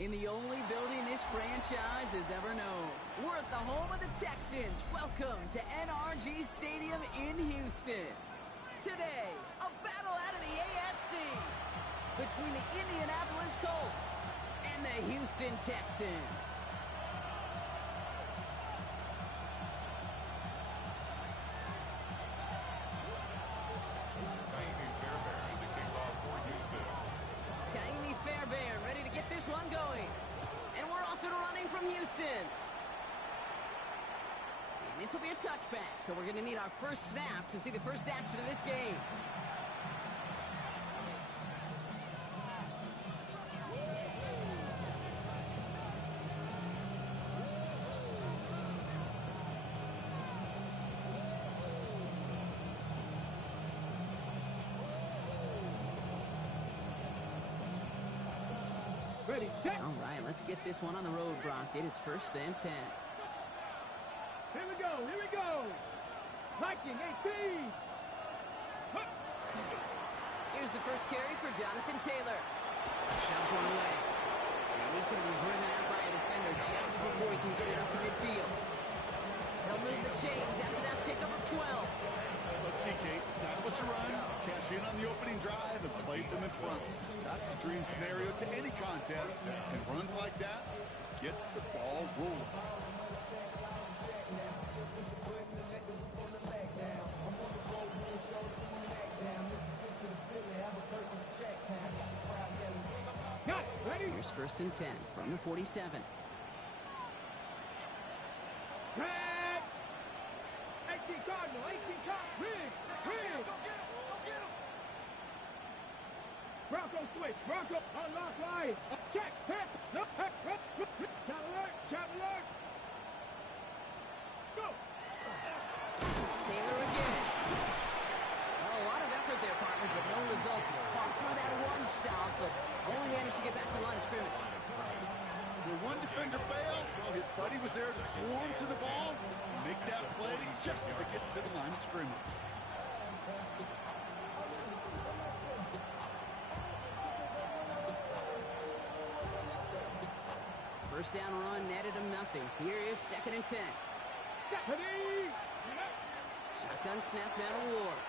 in the only building this franchise has ever known. We're at the home of the Texans. Welcome to NRG Stadium in Houston. Today, a battle out of the AFC between the Indianapolis Colts and the Houston Texans. Kaimi Fairbairn ready to get this one going. And we're off and running from Houston. And this will be a touchback, so we're going to need our first snap to see the first action of this game. All right, let's get this one on the road, Brock. It is 1st and 10. Here we go. Viking 18. Here's the first carry for Jonathan Taylor. Shoves one away. And he's going to be driven out by a defender just before he can get it up to midfield. They'll move the chains after that pickup of 12. Let's see, Kate. Establish a run, cash in on the opening drive, and play from in front. That's a dream scenario to any contest, and runs like that gets the ball rolling. Here's 1st and 10 from the 47. Red! 18 Cardinal, 18 Cardinal. Rig. Bronco switch. Bronco unlock line. Check. Hit. No. Chap alert. Go. Taylor again. Well, a lot of effort there, partner, but no results. Fought through that one stop, but only managed to get back to the line of scrimmage. Where one defender failed, well, his buddy was there to swarm to the ball and make that play just as it gets to the line of scrimmage. First down run netted him nothing. Here is 2nd and 10. Shotgun snap now to Ward.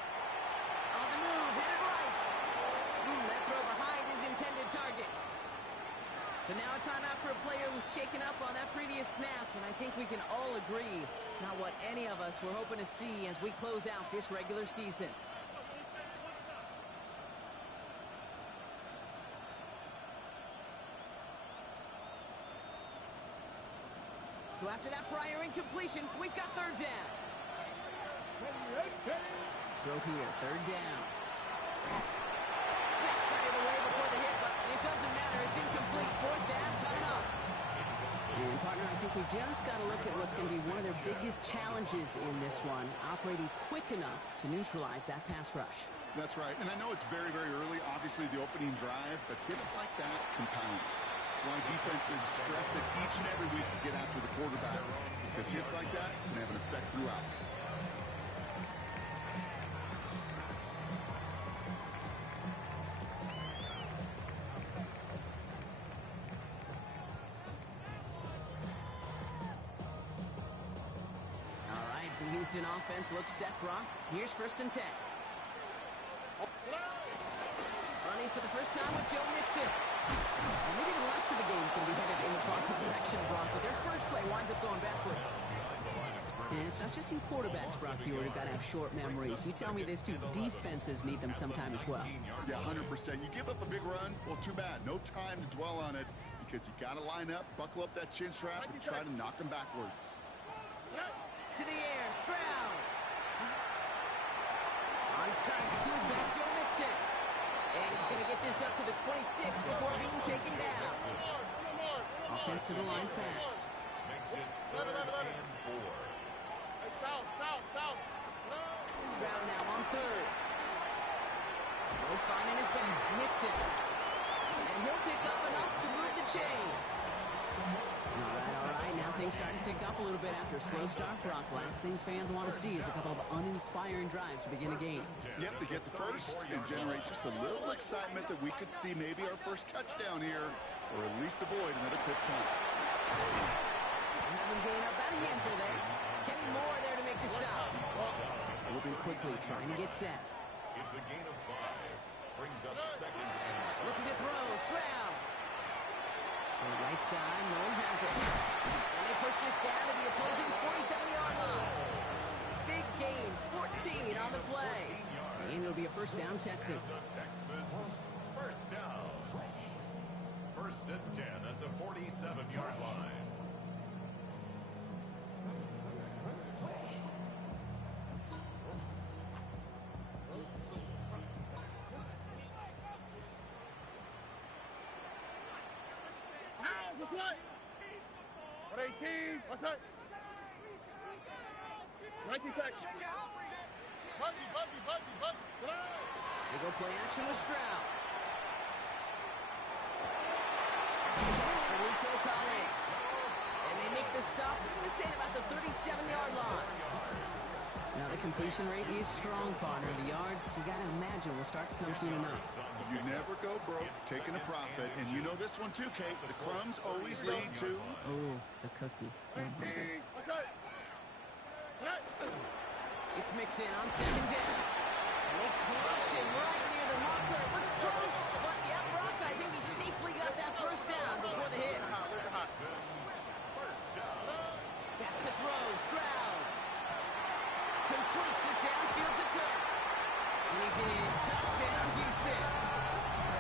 On the move, headed right. That throw behind his intended target. So now a timeout for a player who was shaken up on that previous snap, and I think we can all agree, not what any of us were hoping to see as we close out this regular season. So after that prior incompletion, we've got 3rd down. Throw here, 3rd down. Just got it away before the hit, but it doesn't matter. It's incomplete. 4th down coming up. And partner, I think we just got to look at what's going to be one of their biggest challenges in this one, operating quick enough to neutralize that pass rush. That's right, and I know it's very, very early, obviously the opening drive, but hits like that compound. That's why defenses stress it each and every week to get after the quarterback, because hits like that can have an effect throughout. All right, the Houston offense looks set, Brock. Here's 1st and 10. Running for the first time with Joe Mixon. And maybe the rest of the game is going to be headed in the proper direction, Brock, but their first play winds up going backwards. And it's not just in quarterbacks, Brock, you already got to have short memories. You tell me this too, defenses need them sometime as well. Yeah, 100%. You give up a big run, well, too bad. No time to dwell on it because you got to line up, buckle up that chin strap, and try to knock them backwards. To the air, Stroud. On target to his back, Joe Mixon. And he's going to get this up to the 26 before being taken down. Offense to the line fast. Stroud now on 3rd. No finding his back. Mixon. And he'll pick up enough to move the chains. All right. Now things starting to pick up a little bit after a slow start, Brock. Last things fans want to see is a couple of uninspiring drives to begin a game. Yep, to get the first and generate just a little excitement that we could see maybe our first touchdown here or at least avoid another quick punt. Have him gain up about a handful there. Kenny Moore there to make the stop. Moving quickly, trying to get set. It's a gain of 5. Brings up second and Looking to throw, Stroud. On the right side, no one has it. And they push this down to the opposing 47-yard line. Big gain, 14 on the play. And it'll be a first down, Texans. Texans first down. First and 10 at the 47-yard line. What's up? What 18? What's up? 19 tech. Buggy. They go play action with Stroud. For Nico Collins. And they make the stop, I'm going to say about the 37-yard line. Now the completion rate is strong, partner. The yards, you got to imagine, will start to come soon enough. You never go broke taking a profit, and you know this one too, Kate. The crumbs always lead to... Oh, the cookie. What's up? It's mixed in on second down. And they crush him right near the marker. It looks close, but yeah, Brock, I think he safely got that first down before the hit. Back to throw, Stroud. Completes it downfield to Kirk. And he's in. Touchdown, Houston.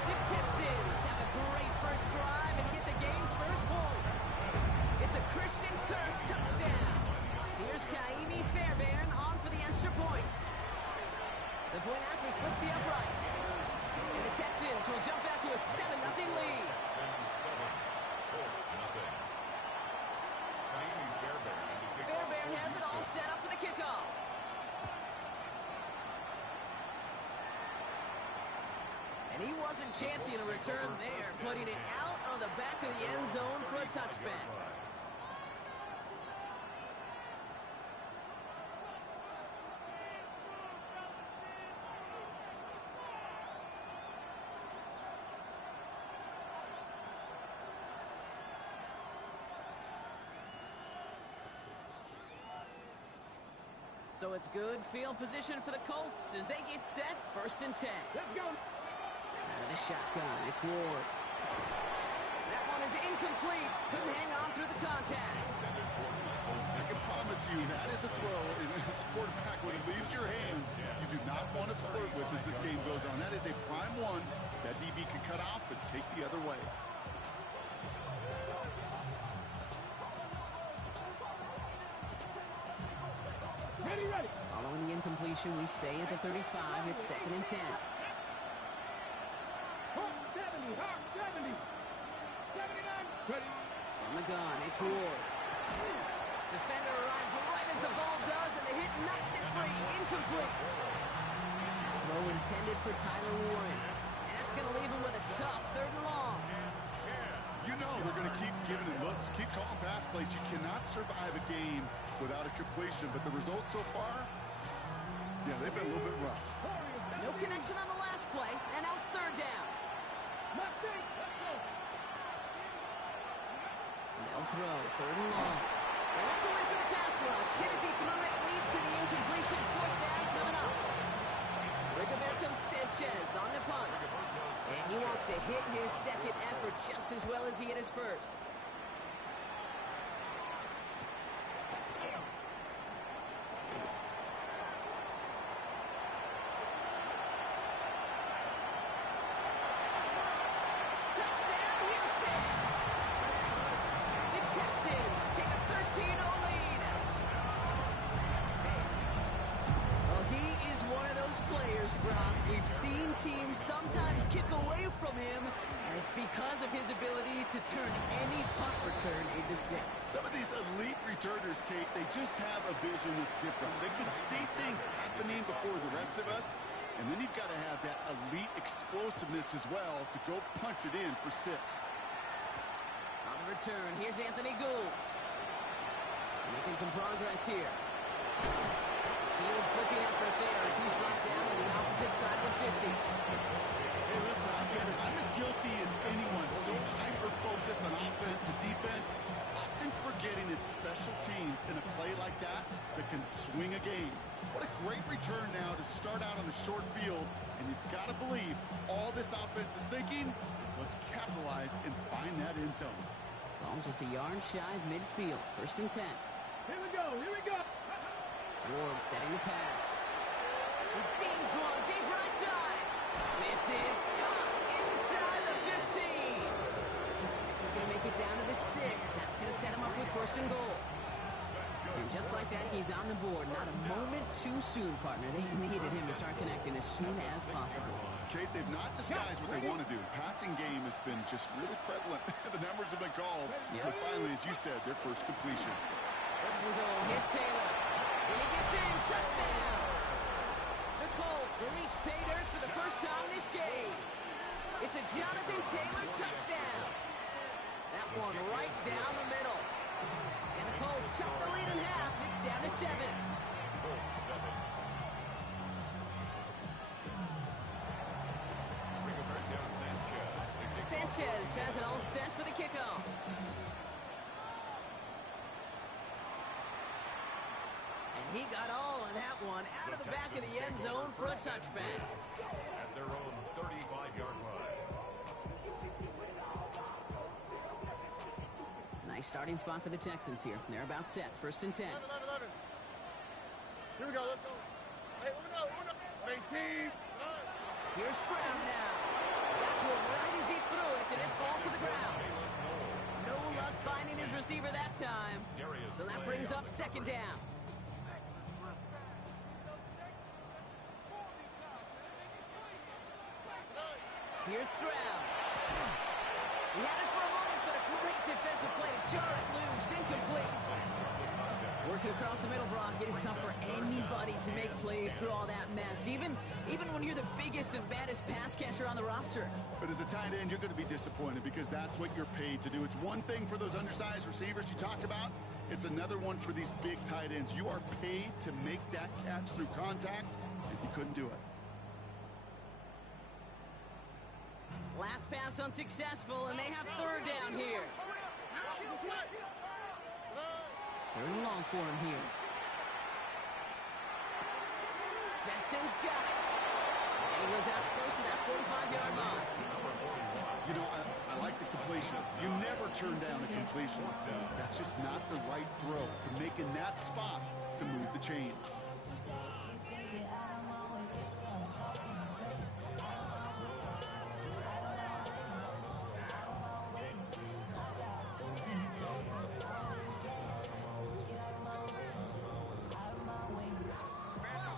The Texans have a great first drive and get the game's first points. It's a Christian Kirk touchdown. Here's Kaimi Fairbairn on for the extra point. The point after splits the upright. And the Texans will jump out to a 7-0 lead. Fairbairn has it all set up for the kickoff. And he wasn't chancing a return there, putting it out on the back of the end zone for a touchback. So it's good field position for the Colts as they get set, 1st and 10. Let's go. Out of the shotgun, it's Ward. That one is incomplete. Couldn't hang on through the contact. I can promise you that is a throw, and as a quarterback, when it leaves your hands, you do not want to flirt with as this game goes on. That is a prime one that DB can cut off and take the other way. Ready. Following the incompletion, we stay at the 35. It's 2nd and 10. Hawk 70. 79. Ready. On the gun, it's Ward. Defender arrives right as the ball does, and the hit knocks it free. Incomplete. Throw intended for Tyler Warren. And that's going to leave him with a tough 3rd and long. You know they're going to keep giving it looks, keep calling pass plays. You cannot survive a game without a completion, but the results so far, yeah, they've been a little bit rough. No connection on the last play, and now it's 3rd down. Let's go. They'll throw, 3rd and long. And that's a win for the pass rush. Hit as he threw it, leads to the incompletion. 4th down coming up. Rigoberto Sanchez on the punt. And he wants to hit his 2nd effort just as well as he hit his 1st. Touchdown, Houston! The Texans take a 13-0 lead. Well, he is one of those players, Brock. We've seen teams sometimes kick away from him, and it's because of his ability to turn any punt return into six. Some of these elite returners, Kate, they just have a vision that's different. They can see things happening before the rest of us, and then you've got to have that elite explosiveness as well to go punch it in for 6. On the return, here's Anthony Gould. Making some progress here. Field flipping effort there as he's brought down on the opposite side of the 50. Hey, listen, I'll give Commander, I'm as guilty as anyone. So hyper-focused on offense and defense, often forgetting it's special teams in a play like that that can swing a game. What a great return now to start out on a short field, and you've got to believe all this offense is thinking is let's capitalize and find that end zone. Ball just a yard shy of midfield. 1st and 10. Here we go, here we go. Ward setting the pass. He beams one deep right side. This is caught inside the 15. This is going to make it down to the 6. That's going to set him up with 1st and goal. And just like that, he's on the board. Not a moment too soon, partner. They needed him to start connecting as soon as possible. Kate, they've not disguised what they want to do. Passing game has been just really prevalent. The numbers have been called. Yep. But finally, as you said, their first completion. 1st and goal. Here's Taylor. And he gets in. Touchdown. The Colts reach pay dirt for the first time this game. It's a Jonathan Taylor touchdown. That one right down the middle. And the Colts chop the lead in half. It's down to 7. Sanchez has it all set for the kickoff. And he got all of that one out of the back of the end zone for a touchback. At their own 35-yard line. Nice starting spot for the Texans here. They're about set. 1st and 10. 11. Here we go, let's go. Hey, uno. 18. Here's Brown now. Got to him right as he threw it, and it falls to the ground. No luck finding his receiver that time. So that brings up 2nd down. Here's Stroud. He had it for a moment, but a great defensive play to jar it loose. Incomplete. Working across the middle, Brock, it is tough for anybody to make plays through all that mess, even when you're the biggest and baddest pass catcher on the roster. But as a tight end, you're going to be disappointed because that's what you're paid to do. It's one thing for those undersized receivers you talked about. It's another one for these big tight ends. You are paid to make that catch through contact, and you couldn't do it. Last pass unsuccessful, and they have 3rd down here. 3rd and long for him here. Benson's got it. And he goes out close to that 45-yard line. You know, I like the completion. You never turn down a completion. That's just not the right throw to make in that spot to move the chains.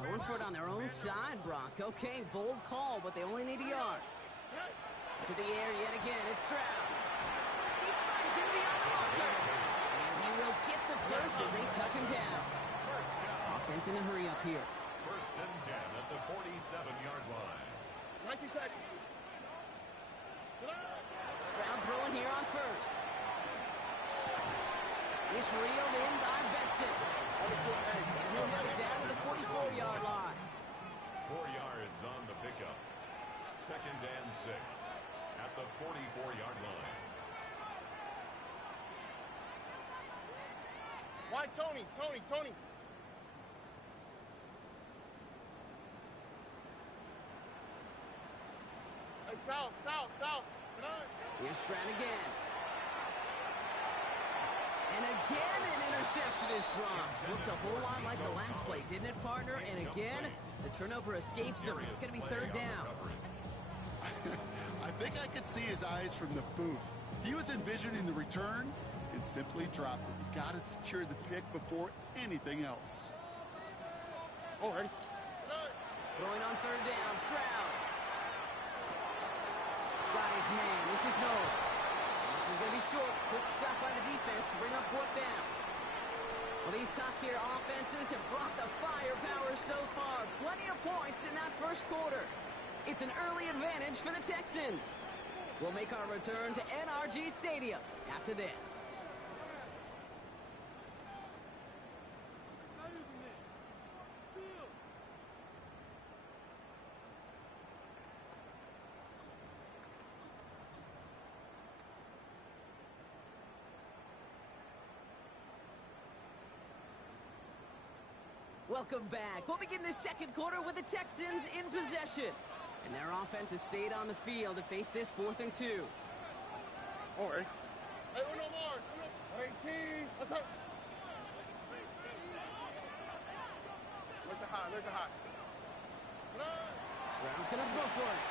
Going for it on their own side, Brock. Okay, bold call, but they only need a yard. To the air yet again, it's Stroud. He finds him beyond the marker. And he will get the first as they touch him down. Offense in a hurry up here. 1st and 10 at the 47-yard line. Stroud throwing here on 1st. It's reeled in by Benson. And he'll have it down to the 44-yard line. 4 yards on the pickup. 2nd and 6 at the 44-yard line. Why, Tony? Hey, south. Here's Stroud again. And again, an interception is dropped. Looked a whole lot like the last play, didn't it, partner? And again, the turnover escapes him. It's going to be 3rd down. I think I could see his eyes from the booth. He was envisioning the return and simply dropped it. You got to secure the pick before anything else. Already. Throwing on 3rd down, Stroud. Got his man. This is Noel. This is going to be short. Quick stop by the defense to bring up 4th down. Well, these top-tier offenses have brought the firepower so far. Plenty of points in that 1st quarter. It's an early advantage for the Texans. We'll make our return to NRG Stadium after this. Welcome back. We'll begin the second quarter with the Texans in possession. And their offense has stayed on the field to face this 4th and 2. All right. Hey, uno more. 18. Let's go. Look the high. Brown's going to throw for it.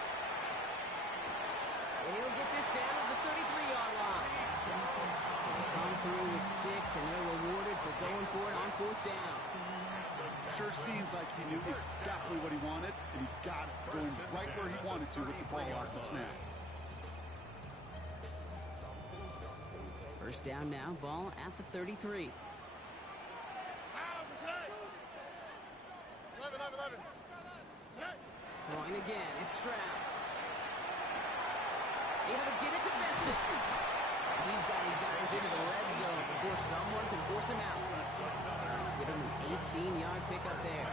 And he'll get this down at the 33-yard line. They come through with 6, and they're rewarded for going for it on 4th down. Sure seems like he knew exactly what he wanted, and he got it going right where he wanted to with the ball off the snap. First down now, ball at the 33. 11. Throwing again, it's Stroud. Able to get it to Benson. He's got his guys into the red zone before someone can force him out. Give him an 18-yard pickup there.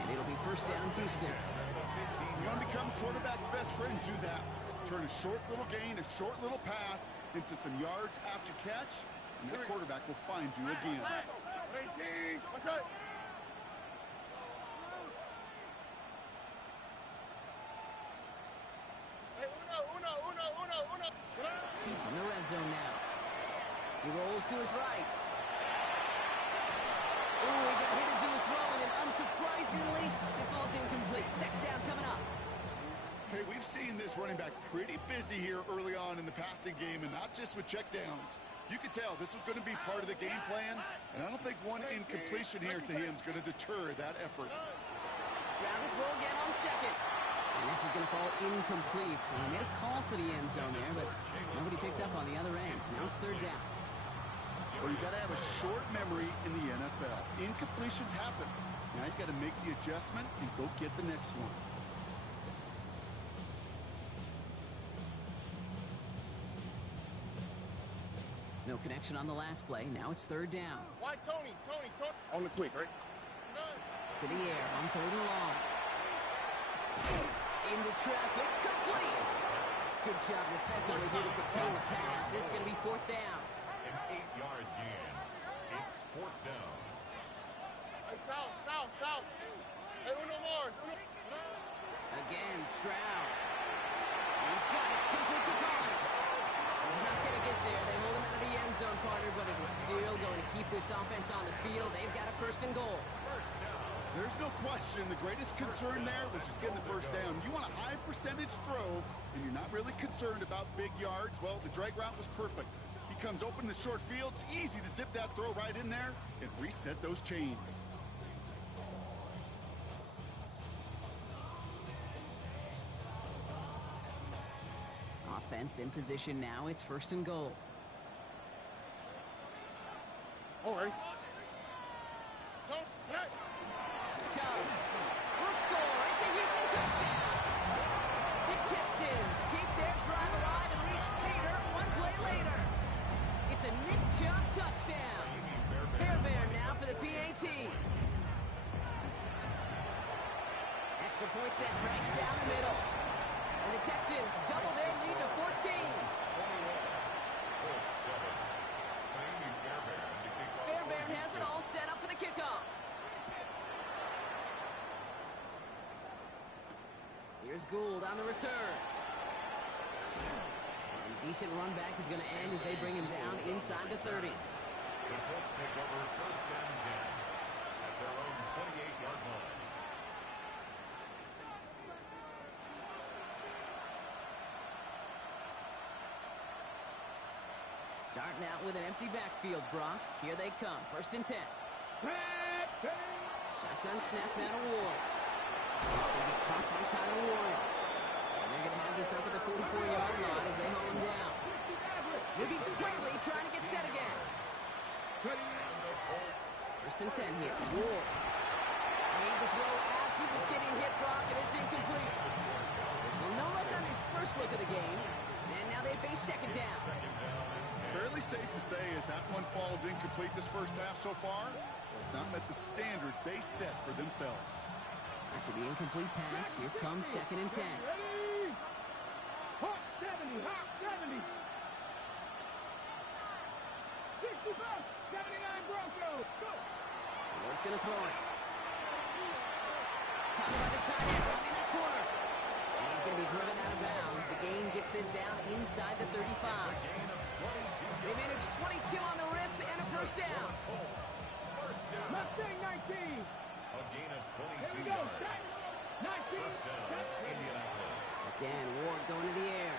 And it'll be first down, Houston. You want to become quarterback's best friend, do that. Turn a short little gain, a short little pass into some yards after catch, and that quarterback will find you again. 18. What's up? Hey, uno. In the red zone now. He rolls to his right. Ooh, he got hit as he was throwing, and unsurprisingly, it falls incomplete. Second down coming up. Okay, we've seen this running back pretty busy here early on in the passing game, and not just with checkdowns. You could tell this was going to be part of the game plan, and I don't think one incompletion here to him is going to deter that effort. Stroud to throw again on second. And this is going to fall incomplete. Well, he made a call for the end zone there, but nobody picked up on the other end. So now it's third down. Well, you got to have a short memory in the NFL. Incompletions happen. Now you got to make the adjustment and go get the next one. No connection on the last play. Now it's third down. Why Tony? On the quick, right? To the air on 3rd and long. Into traffic, complete. Good job defensively here to contain the pass. This is going to be 4th down. An 8-yard gain. It's 4th down. Hey, south. Hey, uno more. Again, Stroud. He's got it. Complete to Collins. He's not going to get there. They hold him out of the end zone, partner, but it is still going to keep this offense on the field. They've got a 1st and goal. First down. There's no question the greatest concern there was just getting the first down. You want a high percentage throw, and you're not really concerned about big yards. Well, the drag route was perfect. He comes open the short field. It's easy to zip that throw right in there and reset those chains. Offense in position now. It's 1st and goal. All right. Chubb will score. It's a Houston touchdown. The Texans keep their drive alive and reach Pater one play later. It's a Nick Chubb touchdown. Fairbairn now for the PAT. Extra point set right down the middle. And the Texans double their lead to 14. Fairbairn has it all set up for the kickoff. Here's Gould on the return. And a decent run back is going to end as they bring him down inside the 30. The Colts take over 1st and 10 at their own 28-yard line. Starting out with an empty backfield, Brock. Here they come. 1st and 10. Shotgun snap now to Ward. He's going to be caught by Tyler Warren. And they're going to have this up at the 44-yard line as they haul him down. Moving quickly, trying to get set again. 1st and 10 here. Ward made the throw as he was getting hit, Brock, and it's incomplete. Well, no luck on his first look of the game. And now they face 2nd down. Fairly safe to say as that one falls incomplete this first half so far, it's not met the standard they set for themselves. After the incomplete pass, here comes 2nd and 10. Hawk 70, Hawk 70. 65, 79 Broncos. Go. Ward's going to throw it. tight end running that corner. And he's going to be driven out of bounds. The gain gets this down inside the 35. They managed 22 on the rip and a first down. Mustang 19. A gain of 22 Here we go. yards. 19. First down, Indianapolis. Again, Ward going to the air.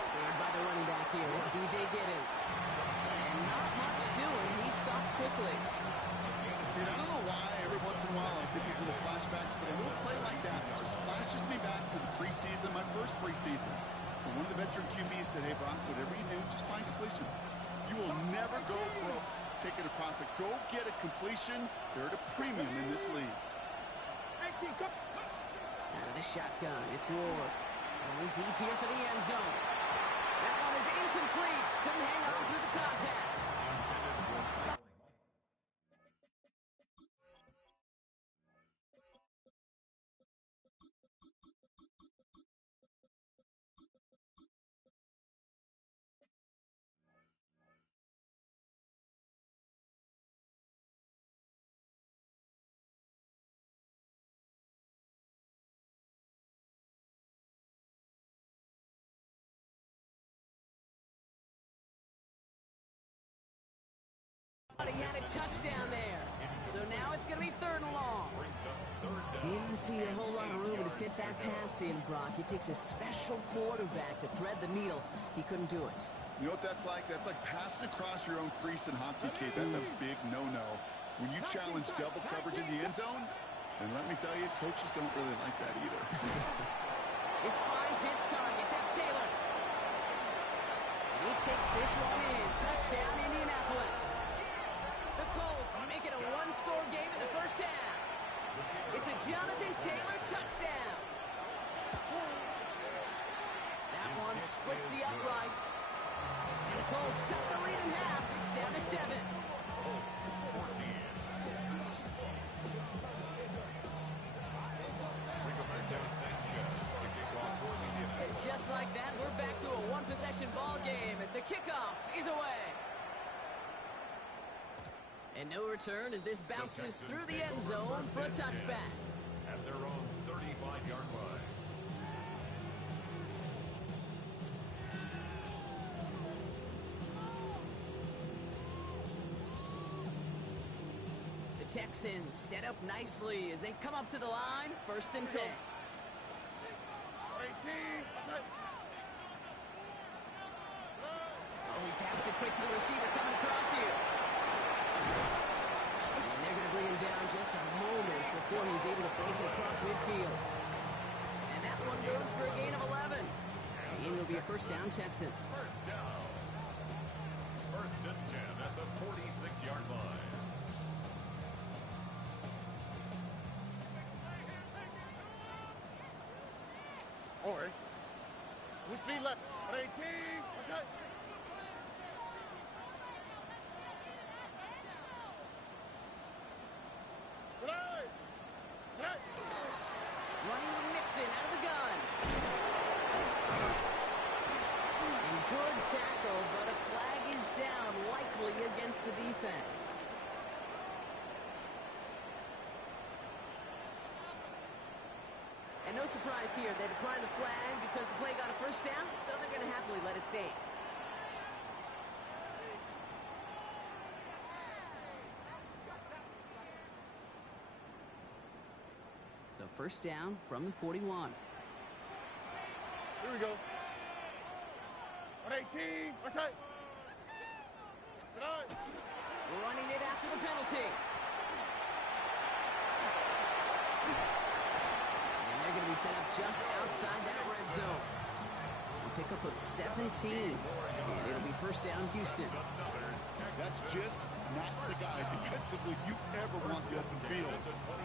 Snared by the running back here. It's DJ Giddens. And not much doing. He stopped quickly. Dude, I don't know why every once in a while I get these little flashbacks, but a little play like that just flashes me back to the preseason, my first preseason. And one of the veteran QBs said, hey, Brock, whatever you do, just find completions. You will never go broke taking a profit. Go get a completion. They're at a premium in this league. Out of the shotgun, it's Ward. Going deep here for the end zone. That one is incomplete. Couldn't hang on through the contact. He had a touchdown there. So now it's going to be 3rd and long. Didn't see a whole lot of room to fit that pass in, Brock. It takes a special quarterback to thread the needle. He couldn't do it. You know what that's like? That's like passing across your own crease in hockey, kid. That's a big no-no. When you challenge double coverage in the end zone, and let me tell you, coaches don't really like that either. This finds its target. That's Taylor. And he takes this one in. Touchdown, Indianapolis. The Colts make it a one-score game in the first half. It's a Jonathan Taylor touchdown. That one splits the uprights. And the Colts cut the lead in half. It's down to 7. Colts 14. Rigoberto Sanchez, the kickoff for the And defense. just like that, we're back to a one-possession ball game as the kickoff is away. And no return as this bounces through the end zone for a touchback. At their own 35-yard line. The Texans set up nicely as they come up to the line, 1st and 10. 18. Oh, he taps it quick to the receiver coming across here. And they're going to bring him down just a moment before he's able to break it across midfield. And that one goes for a gain of 11. And it'll be a first down, Texans. First down. 1st and 10 at the 46-yard line. All right. We speed left. 18. What's that? Running with Mixon out of the gun. And good tackle, but a flag is down, likely against the defense. And no surprise here, they declined the flag because the play got a first down, so they're going to happily let it stand. So first down from the 41. Here we go. 18. What's that? Running it after the penalty. And they're going to be set up just outside that red zone. A pickup of 17. And it'll be first down, Houston. That's just not the guy defensively you ever want the open field.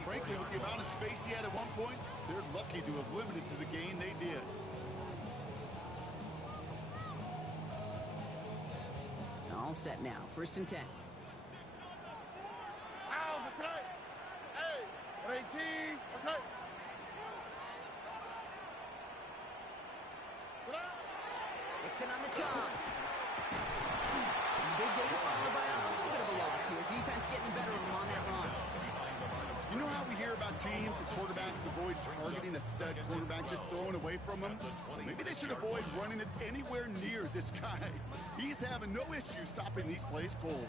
Frankly, with the amount of space he had at one point, they're lucky to have limited to the gain they did. All set now. 1st and 10. Ow, what's that? Hey, 18. What's that? Mixon on the toss. Big game followed by a little bit of a loss here. Defense getting the better of him on that run. You know how we hear about teams and quarterbacks avoid targeting a stud quarterback, just throwing away from him. Maybe they should avoid running it anywhere near this guy. He's having no issue stopping these plays cold.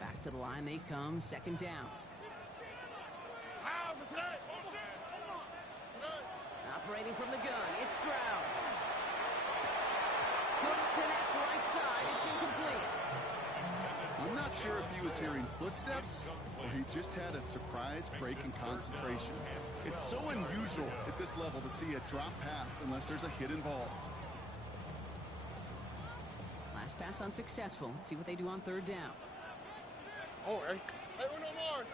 Back to the line they come, second down. Operating from the gun, it's Stroud. Couldn't connect right side, it's incomplete. I'm not sure if he was hearing footsteps or he just had a surprise break in concentration. It's so unusual at this level to see a drop pass unless there's a hit involved. Last pass unsuccessful. Let's see what they do on third down. Oh, hey, uno more.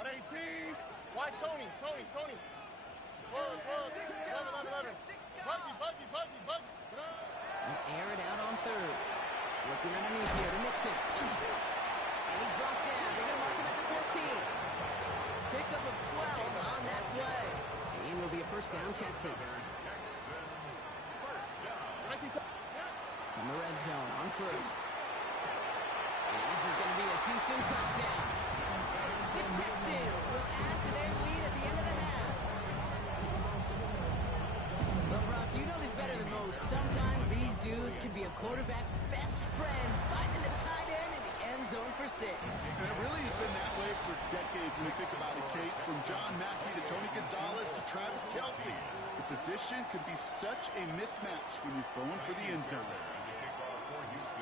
At 18. Why Tony? Word. 11. Buggy. Air it out on third. Looking underneath here to Mixon. And he's brought down. They're going to mark him at the 14. Pickup of 12 on that play. And will be a first down, Texans. From the red zone on first. And this is going to be a Houston touchdown. The Texans will add to their lead at the end of the half. Well, Brock, you know this better than most. Sometimes these dudes can be a quarterback's best friend, finding the tight end in the end zone for 6. And it really has been that way for decades when you think about it, Kate. From John Mackey to Tony Gonzalez to Travis Kelce. The position could be such a mismatch when you're throwing for the end zone.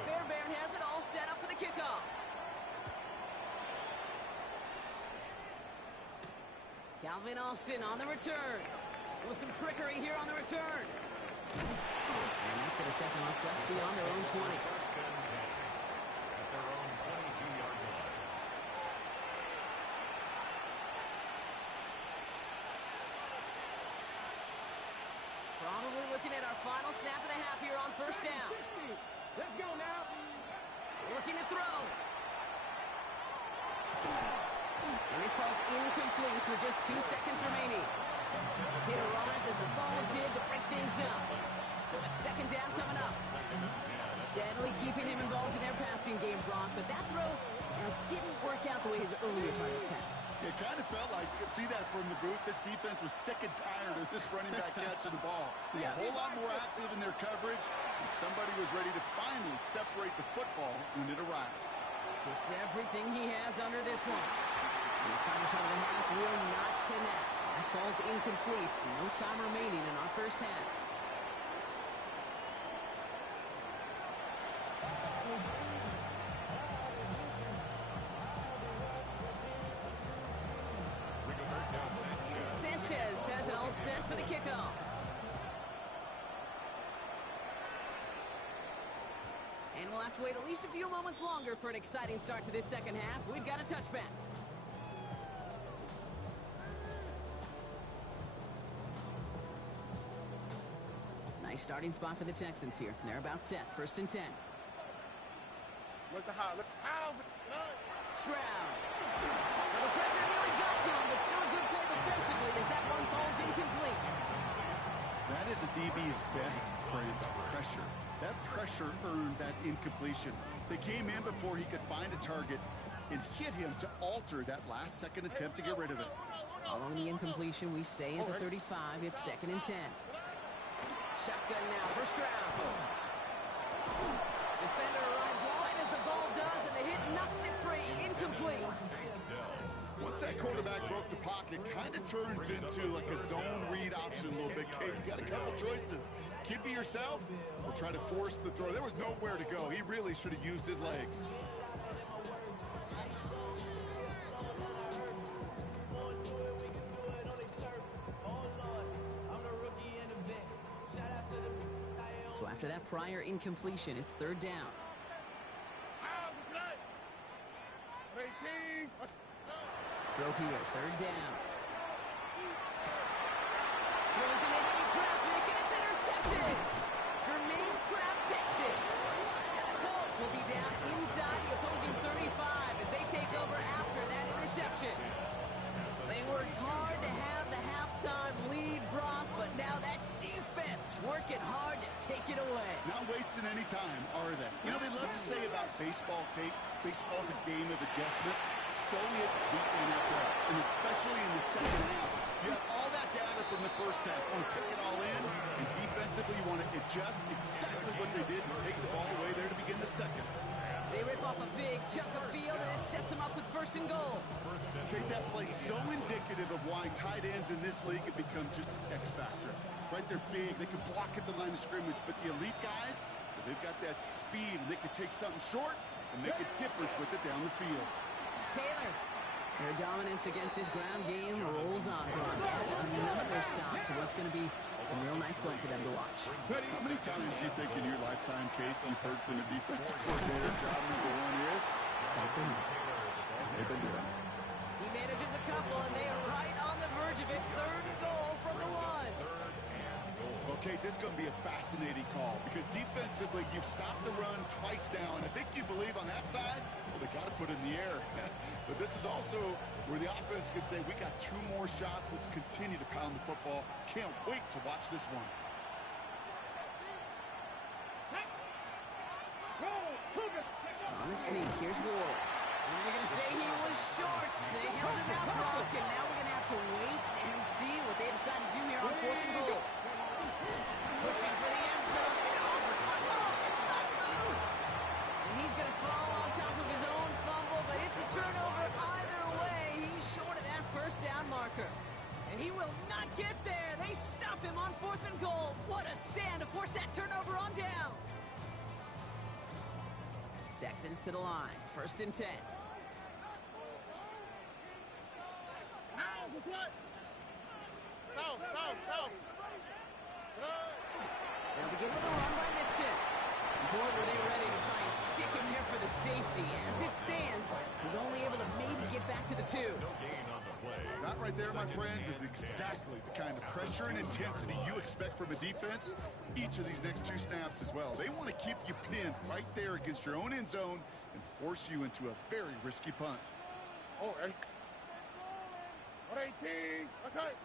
Fairbairn has it all set up for the kickoff. Calvin Austin on the return. With some trickery here on the return. And that's going to set them up just beyond their own 20. At their own 22-yard line. Probably looking at our final snap of the half here on first down. Let's go now. Working to throw. And this falls incomplete with just 2 seconds remaining. Hit arrived as the ball did to break things up. So it's second down coming up. Steadily keeping him involved in their passing game, Brock, but that throw didn't work out the way his earlier targets had. It kind of felt like, you could see that from the booth, this defense was sick and tired of this running back catching the ball. Yeah. A whole lot more active in their coverage, and somebody was ready to finally separate the football when it arrived. Puts everything he has under this one. And his final shot of the half will not connect. That falls incomplete. No time remaining in our first half. Sanchez has it all set for the kickoff. And we'll have to wait at least a few moments longer for an exciting start to this second half. We've got a touchback. Nice starting spot for the Texans here. They're about set. First and 10. Look how. Stroud. Well, the pressure nearly got to him, but still a good play defensively as that one falls incomplete. That is a DB's best friend, pressure. That pressure earned that incompletion. They came in before he could find a target and hit him to alter that last-second attempt to get rid of it. Following the incompletion, we stay at the 35. It's second and 10. Shotgun now for Stroud. Defender arrives wide as the ball does, and the hit knocks it free. Incomplete. Once that quarterback broke the pocket, kind of turns into like a zone read option a little bit. Kate, you got a couple choices. Keep it yourself or try to force the throw. There was nowhere to go. He really should have used his legs. So after that prior incompletion, it's third down. Throw here, third down. Throws into heavy traffic, and it's intercepted. Jermaine Pratt picks it. And the Colts will be down inside the opposing 35 as they take over after that interception. They worked hard to have the halftime lead, Brock, but now that defense working hard to take knock it away. Not wasting any time, are they? You know, they love to say about baseball, Kate, baseball's a game of adjustments. So is the NFL, and especially in the second half. You have all that data from the first half. You want to take it all in, and defensively you want to adjust exactly what they did to take the ball away there to begin the second. They rip off a big chunk of field, and it sets them up with first and goal. Kate, that play so indicative of why tight ends in this league have become just an X factor. Right, they're big, they can block at the line of scrimmage, but the elite guys, they've got that speed, and they can take something short and make a difference with it down the field. Taylor, their dominance against his ground game rolls on. Another stop to what's going to be some real nice fun for them to watch. How many times do you think in your lifetime, Kate, you've heard from the defensive coordinator, job number one is? Stop them. They've been doing it. He manages a couple, and they are right on the verge of it. Third and goal from the one. Well, Kate, this is going to be a fascinating call because defensively, you've stopped the run twice now, and I think you believe on that side, well, they got to put it in the air. But this is also where the offense can say, we got 2 more shots. Let's continue to pound the football. Can't wait to watch this one. On the sneak, here's Ward. And they're going to say he was short. They held him out broke, and now we're going to have to wait and see what they decide to do here on fourth and goal. Pushing for the end zone. And also the ball gets knocked loose. And he's going to fall on top of his own fumble, but it's a turnover either way. He's short of that first down marker. And he will not get there. They stop him on fourth and goal. What a stand to force that turnover on downs. Texans to the line. First and 10. They'll begin with a run by Mixon. Boy, were they ready to try and stick him here for the safety. As it stands, he's only able to maybe get back to the 2. That right there, my friends, is exactly the kind of pressure and intensity you expect from a defense each of these next 2 snaps as well. They want to keep you pinned right there against your own end zone and force you into a very risky punt. Oh, ready? 118. That's it.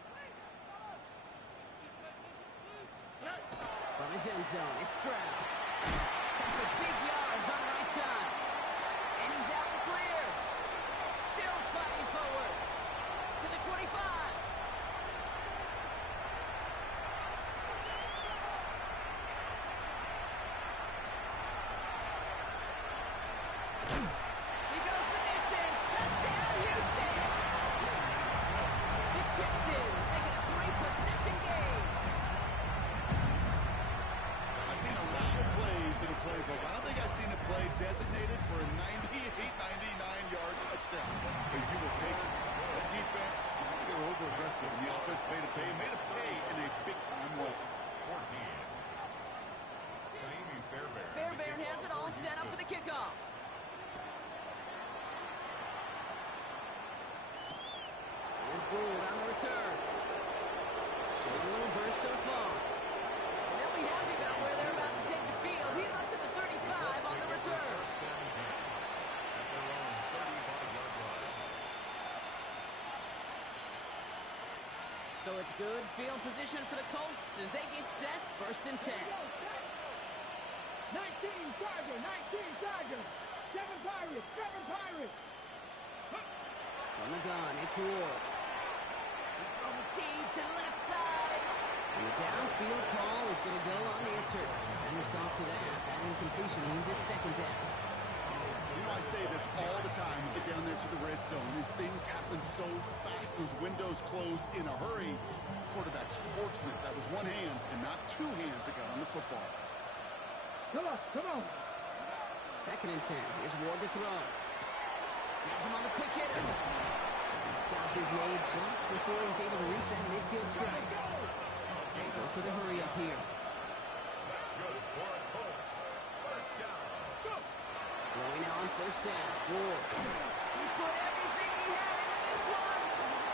From his end zone, it's Stroud. For big yards on the right side. And he's out the clear. Still fighting forward. To the 25. He goes the distance. Touchdown, Houston. The Texans making a 3-possession game. I've seen a lot of plays in a playbook. I don't think I've seen a play designated for a 99-yard touchdown. But you will take it. That defense, they're over-aggressive. The offense made a pay in a big-time way. 14. Fairbairn has it all set up for the kickoff. Here's Gould on the return. Showed a little burst so far. And they'll be happy about where they're about to take the field. He's up to the 35 on the return. So it's good field position for the Colts as they get set. First and 10. 19 Tiger, 19 Tiger. 7 Pirates, 7 Pirates. From the gun, it's Ward. He's throwing deep to the left side. And the downfield call is going to go unanswered. Defender saw to that. That incompletion means it's second down. You know, I say this all the time. You get down there to the red zone, and things happen so fast. Those windows close in a hurry. Quarterback's fortunate that was one hand and not 2 hands that got on the football. Come on, come on. Second and 10. Here's Ward to throw. Has him on the quick hitter. The stop is made just before he's able to reach that midfield strike. Goes to the hurry up here. That's good for a Colts. First down. Going on first down. Ward. He put everything he had into this one.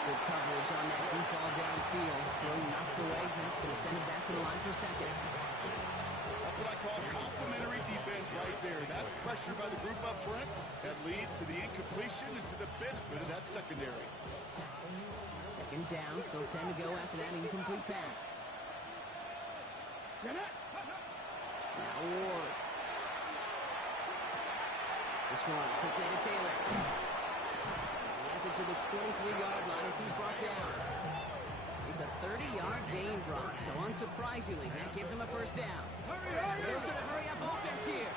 Good coverage on that deep ball downfield. Still knocked away. That's going to send it back to the line for second. That's what I call complimentary defense right there. That pressure by the group up front, that leads to the incompletion and to the benefit of that secondary. Second down, still 10 to go after that incomplete pass. Now Ward. This one, quickly to Taylor. He has it to the 23-yard line as he's brought down. It's a 30-yard gain, Brock, so unsurprisingly, that gives him a first down. Goes to the hurry-up offense here.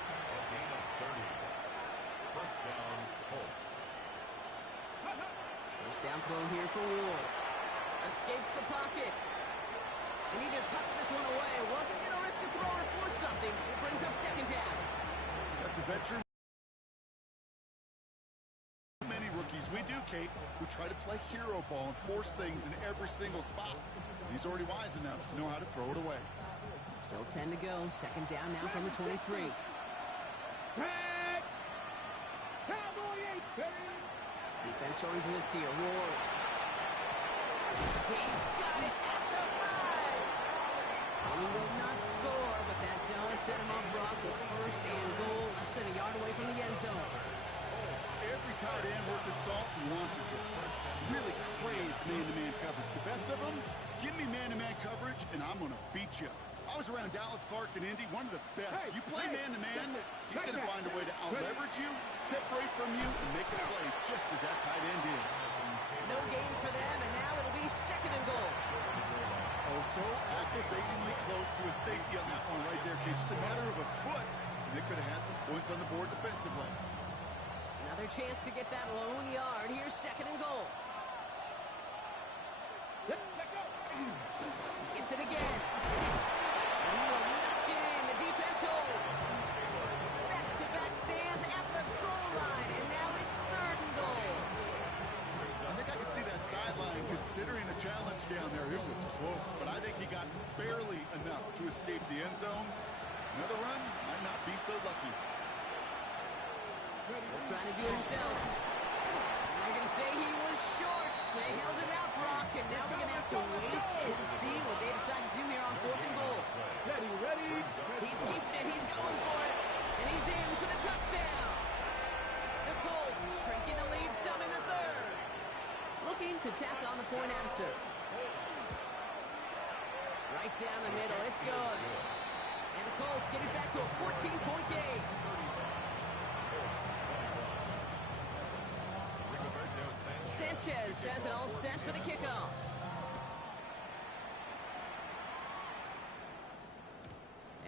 First down, Colts. First down throw here for Ward. Escapes the pocket. And he just hucks this one away. Wasn't going to risk a throw or force something. It brings up second down. That's a veteran. Many rookies we do, Kate, who try to play hero ball and force things in every single spot. He's already wise enough to know how to throw it away. Still 10 to go. Second down now from the 23. Defense throwing blitz here. Ward. He's got it at the 5. And he will not score, but that does set him up, Brock, with first and goal, less than a yard away from the end zone. Every tight end worth his salt wanted this. Really craved man-to-man coverage. The best of them, give me man-to-man coverage, and I'm going to beat you. I was around Dallas Clark and Indy, one of the best. You play man-to-man, he's going to find a way to out-leverage you, separate from you, and make a play just as that tight end did. No gain for them, and now it'll be second and goal. Oh, so aggravatingly close to a safety on that one right there, Kate. Just a matter of a foot, and they could have had some points on the board defensively. Another chance to get that lone yard. Here's second and goal. Gets it again. And he will knock it in. The defense holds. Back-to-back stands at the goal line, and now it's third and goal. I think I could see that sideline considering a challenge down there. It was close, but I think he got barely enough to escape the end zone. Another run might not be so lucky. Trying to do it himself. And they're going to say he was short. They held him out, Brock, and now we're going to have to wait and see what they decide to do here on fourth and goal. Ready. He's keeping it. He's going for it. And he's in for the touchdown. The Colts shrinking the lead some in the third. Looking to tack on the point after. Right down the middle. It's good. And the Colts get it back to a 14-point game. Sanchez has it all set for the kickoff.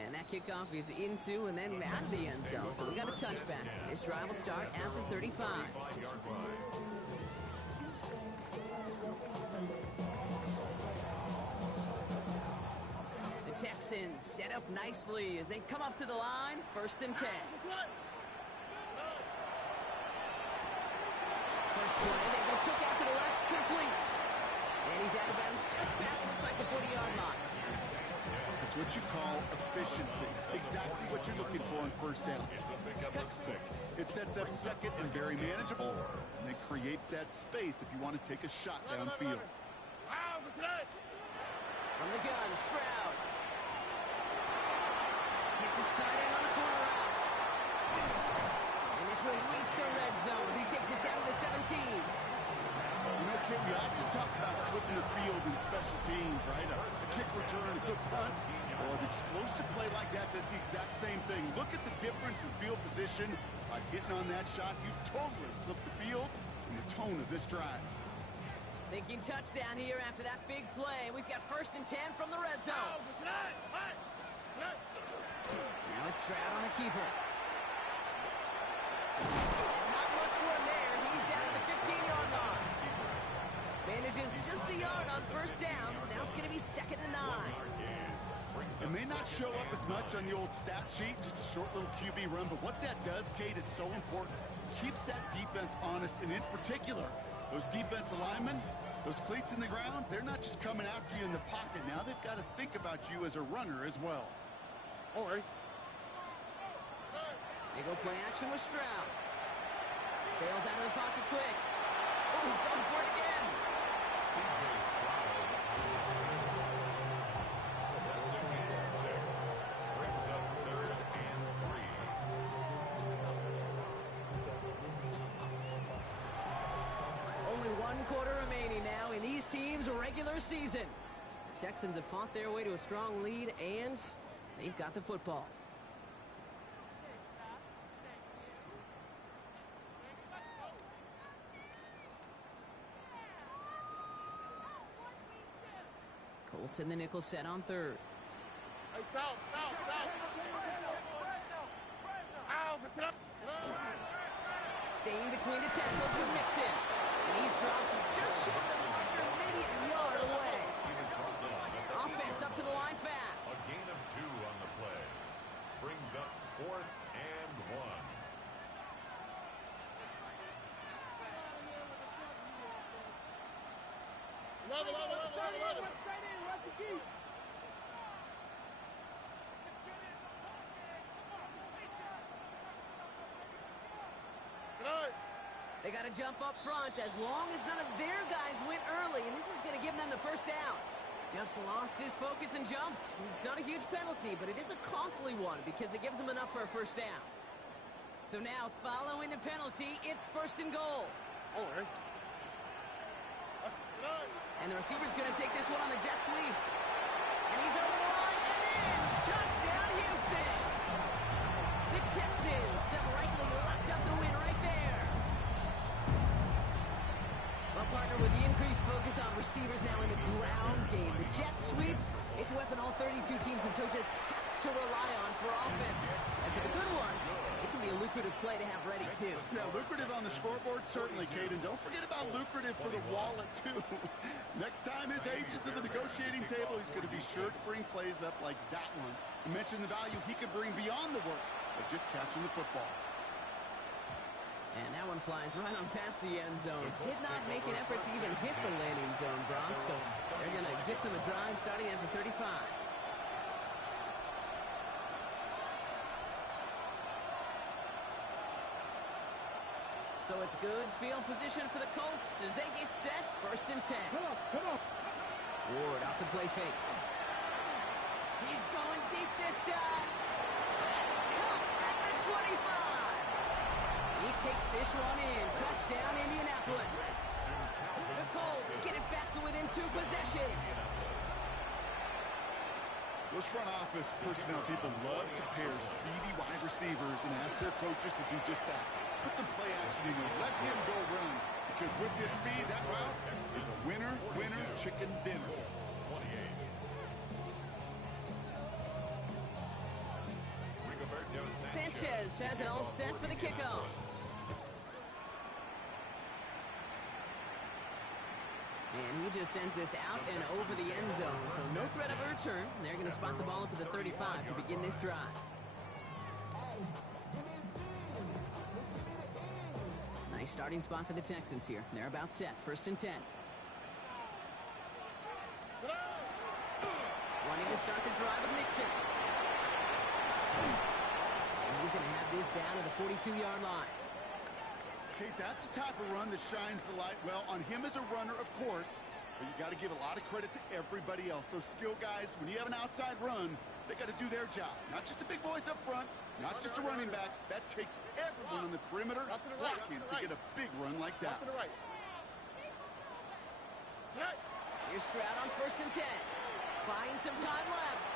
And that kickoff is into and then at the end zone. So we got a touchback. This drive will start at the 35. The Texans set up nicely as they come up to the line. First and 10. First play, they go quick out to the left, complete. And he's out of bounds just past, looks like the 40-yard line. It's what you call efficiency. Exactly what you're looking for on first down. Textbook. It sets up second and very manageable, and it creates that space if you want to take a shot downfield. From the gun, Stroud. Hits his tight end on the corner route. And this will reach the red zone. He takes it down to the 17. You know, Kate, we often talk about flipping the field in special teams, right? A kick return, a good punt. Well, an explosive play like that does the exact same thing. Look at the difference in field position. By hitting on that shot, you've totally flipped the field and the tone of this drive. Thinking touchdown here after that big play. We've got first and 10 from the red zone. Now it's Stroud on the keeper. Not much more there. He's down to the 15-yard line. Manages just a yard on first down. Now it's going to be second and 9. It may not show up as much on the old stat sheet, just a short little QB run, but what that does, Kate, is so important. Keeps that defense honest, and in particular, those defensive linemen, those cleats in the ground, they're not just coming after you in the pocket. Now they've got to think about you as a runner as well. All right. They go play action with Stroud. Bails out of the pocket quick. Oh, he's going for it again. Only one quarter remaining now in these teams' regular season. The Texans have fought their way to a strong lead, and they've got the football. Colts in the nickel set on third. Hey, south. Ow, sit up. Staying between the tackles with Mixon. And he's dropped just short of the marker, maybe a yard away. Offense up to the line fast. A gain of 2 on the play. Brings up 4th and 1. Level. They got to jump up front as long as none of their guys went early, and this is going to give them the first down. Just lost his focus and jumped. It's not a huge penalty, but it is a costly one because it gives them enough for a first down. So now, following the penalty, it's 1st and goal. All right. And the receiver's going to take this one on the jet sweep. And he's over the line and in. Touchdown, Houston. The Texans have likely locked up the win right there. Well, partner, with the increased focus on receivers now in the ground game, the jet sweep, it's a weapon all 32 teams and coaches have to rely on for offense. And for the good ones, it can be a lucrative play to have ready, too. Yeah, lucrative on the scoreboard, certainly, Caden. Don't forget about lucrative for the wallet, too. Next time his agent's at the negotiating table, he's going to be sure to bring plays up like that one. You mentioned the value he could bring beyond the work of just catching the football. And that one flies right on past the end zone. Did not make an effort to even hit the landing zone, Brock. So they're going to gift him a drive starting at the 35. So it's good field position for the Colts as they get set. 1st and 10. Come on. Ward off the play fake. He's going deep this time. That's caught at the 25. He takes this one in. Touchdown, Indianapolis. The Colts get it back to within 2 possessions. Those front office personnel people love to pair speedy wide receivers and ask their coaches to do just that. Put some play action in there. Let him go run. Because with his speed, that route is a winner, chicken dinner. 28. Sanchez has it all set for the kickoff. And he just sends this out and over the end zone. So no threat of a return. They're going to spot the ball up at the 35 to begin this drive. Nice starting spot for the Texans here. They're about set. 1st and 10. Wanting to start the drive with Mixon. And he's going to have this down at the 42-yard line. Okay, that's the type of run that shines the light well on him as a runner, of course, but you got to give a lot of credit to everybody else. Those skill guys, when you have an outside run, they got to do their job. Not just the big boys up front, not just the running backs. That takes everyone on the perimeter blocking to get a big run like that. To the right. Here's Stroud on 1st and 10. Buying some time left.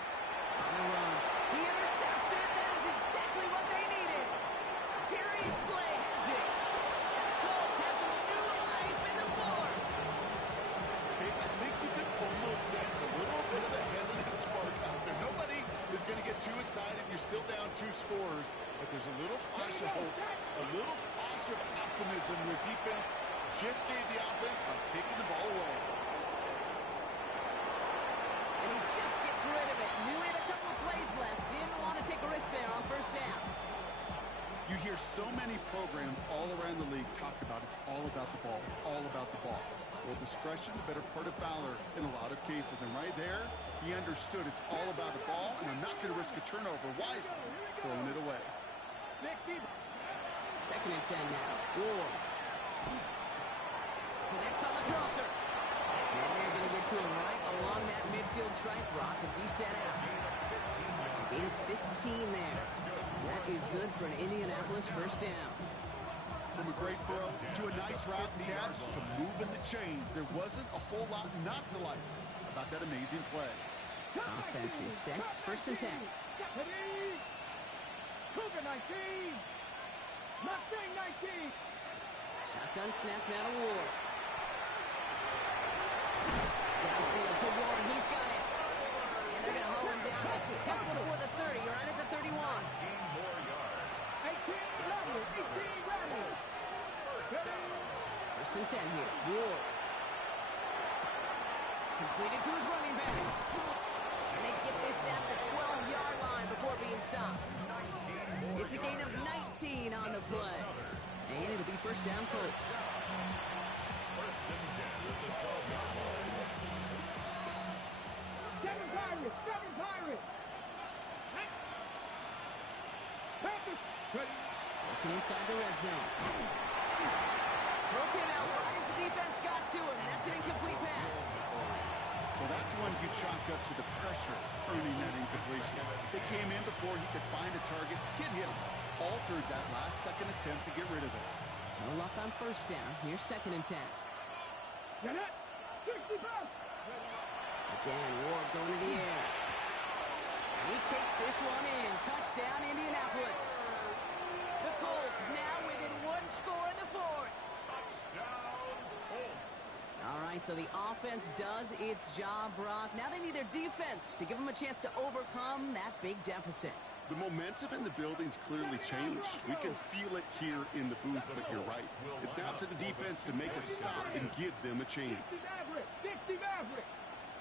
On the run. He intercepts it. That is exactly what they needed. Darius Slay has it. And the Colts have some new life in the fourth. Okay, I think you can almost sense a little bit of a hesitant spark out there. Nobody is going to get too excited. You're still down 2 scores, but there's a little flash of hope, a little flash of optimism. Your defense just gave the offense by taking the ball away. And he just gets rid of it. Knew he had a couple of plays left. Didn't want to take a risk there on 1st down. You hear so many programs all around the league talk about it's all about the ball. It's all about the ball. Well, discretion, the better part of valor in a lot of cases. And right there, he understood it's all about the ball, and I'm not going to risk a turnover wisely, throwing it away. 2nd and 10 now. Ward. Connects on the crosser. And they're going to get to him right along that midfield stripe, Brock, as he set out. In 15 there. That is good for an Indianapolis 1st down. From a great throw to a nice route catch to moving the chains. There wasn't a whole lot not to like about that amazing play. Offense is set. 1st and 10. Cougar 19. Mustang 19. Shotgun snap now to Ward. Downfield to Ward. He's got it. A step before the 30, you're right at the 31. 18 more yards. 18 Rattler. 18 Rattler. First and 10 here. Ward. Completed to his running back. And they get this down to the 12-yard line before being stopped. It's a gain of 19 on the play. And it'll be first down Colts. First and 10 at the 12-yard line. 7 Pirates. 7 Pirates. Panthers. Looking inside the red zone. Throw came out right as the defense got to him. That's an incomplete pass. Well, that's one you chalk up to the pressure earning that incompletion. They came in before he could find a target, hit him, altered that last second attempt to get rid of it. No luck on first down. Here's second and 10. Get it. 60 bucks. Again, Ward going to the air. And he takes this one in. Touchdown, Indianapolis. The Colts now within one score in the fourth. Touchdown, Colts. All right, so the offense does its job, Brock. Now they need their defense to give them a chance to overcome that big deficit. The momentum in the building's clearly changed. We can feel it here in the booth, but you're right. It's now to the defense to make a stop and give them a chance. 60 Maverick. 60 Maverick.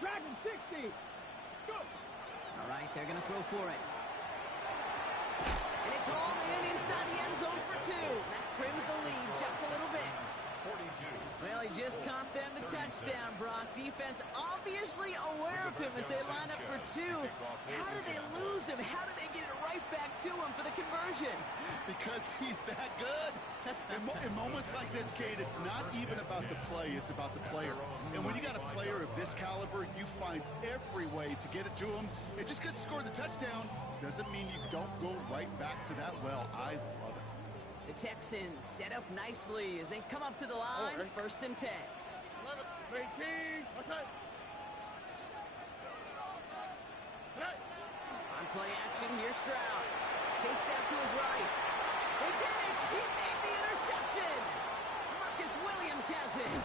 Dragon 60. Go. All right, they're going to throw for it. And it's hauled in inside the end zone for two. That trims the lead just a little bit. 42. Well, he just caught them the touchdown, Brock. Defense obviously aware of him as they line up for two. How did they lose him? How did they get it right back to him for the conversion? Because he's that good. In moments like this, Kate, it's not even about the play, it's about the player. And when you got a player of this caliber, you find every way to get it to him. And just because he scored the touchdown doesn't mean you don't go right back to that well. I love it. The Texans set up nicely as they come up to the line, first and 10. 11. 18. What's that? Hey. On play action, here's Stroud. Chased out to his right. They did it! He made the interception! Marcus Williams has it.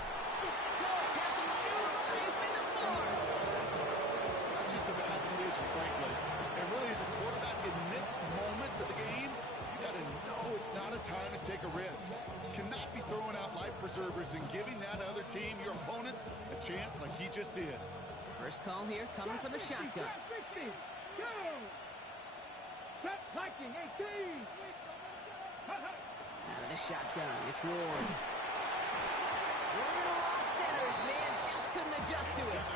Colts have some new life in the fourth. Not just a bad decision, frankly. And really, as a quarterback in this moment of the game, you got to know it's not a time to take a risk. You cannot be throwing out life preservers and giving that other team, your opponent, a chance like he just did. First call here coming from the shotgun. 60. Go. Set Viking 18. Out of the shotgun, it's Ward. A little off center, his man just couldn't adjust to it.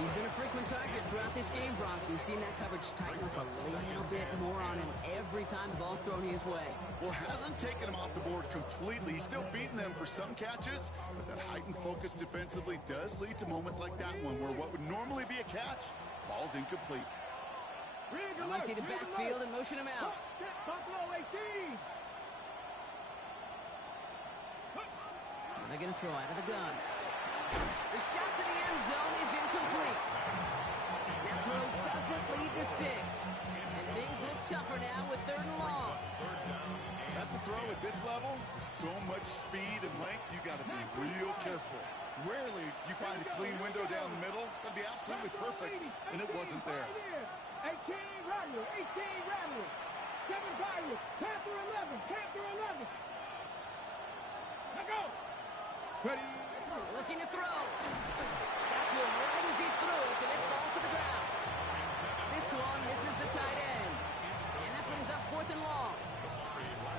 He's been a frequent target throughout this game, Brock. We've seen that coverage tighten up a little bit more on him every time the ball's thrown his way. Well, hasn't taken him off the board completely. He's still beating them for some catches, but that heightened focus defensively does lead to moments like that one where what would normally be a catch falls incomplete. Empty the backfield and motion him out. Buffalo 18. They're going to throw out of the gun. The shot to the end zone is incomplete. That throw doesn't lead to 6. And things look tougher now with 3rd and long. That's a throw at this level. So much speed and length, you got to be real careful. Rarely do you find a clean window down the middle. That'd be absolutely perfect, and it wasn't there. 18 Rattler. 18 Rattler. 7 Pirates. Panther 11. Panther 11. Let go. Ready. Looking to throw. Got to him right as he threw it, and it falls to the ground. This one misses the tight end. And that brings up 4th and long.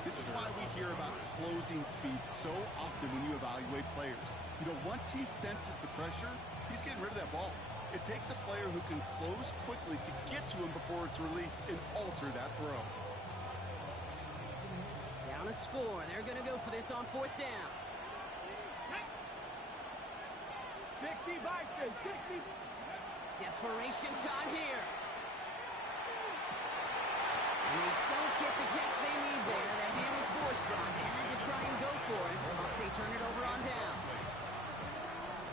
This is why we hear about closing speed so often when you evaluate players. You know, once he senses the pressure, he's getting rid of that ball. It takes a player who can close quickly to get to him before it's released and alter that throw. Down a score. They're going to go for this on 4th down. 60 Vikings. 60. Desperation time here. And they don't get the catch they need there. That hand was forced, Brock. They had to try and go for it, but they turn it over on downs.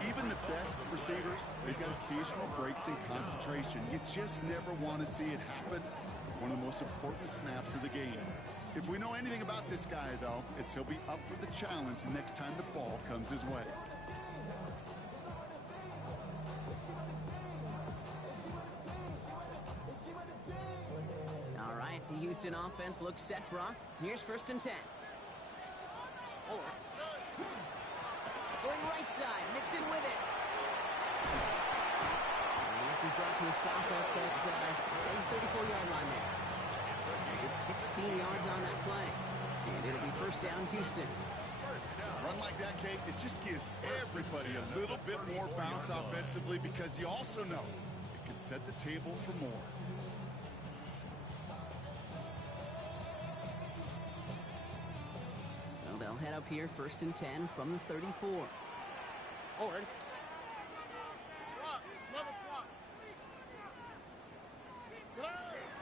Even the best receivers, they've got occasional breaks in concentration. You just never want to see it happen. One of the most important snaps of the game. If we know anything about this guy, though, it's he'll be up for the challenge the next time the ball comes his way. Houston offense looks set, Brock. Here's 1st and 10. Going right side, Mixon with it. And this is brought to a stop up at the 34-yard line there. It's 16 yards on that play. And it'll be 1st down, Houston. Run like that, Kate, it just gives everybody a little bit more bounce offensively because you also know it can set the table for more. So they'll head up here, 1st and 10 from the 34. Already.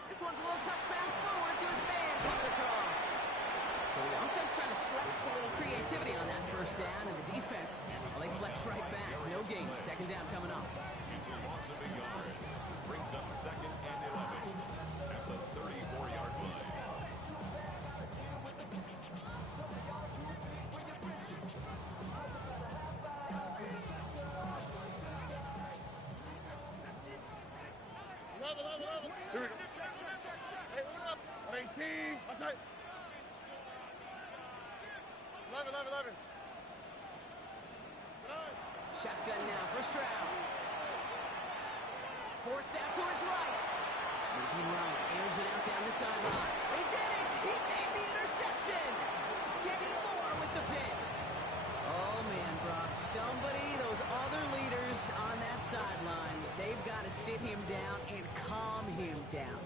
This one's a little touch pass forward to his man, coming across. So the offense trying to flex a little creativity on that 1st down, and the defense, well, they flex right back. No gain. 2nd down coming up. It's a loss of a yard. Brings up 2nd and 11 at the 34-yard line. Here we go. Hey, open up. 18. Outside. 11. Shotgun now for Stroud. Forced out to his right. Moving right, airs it out down the sideline. He did it! He made the interception! Kenny Moore with the pick. Oh, man, Brock. Somebody, those other leaders on that sideline, they've got to sit him down and calm him down.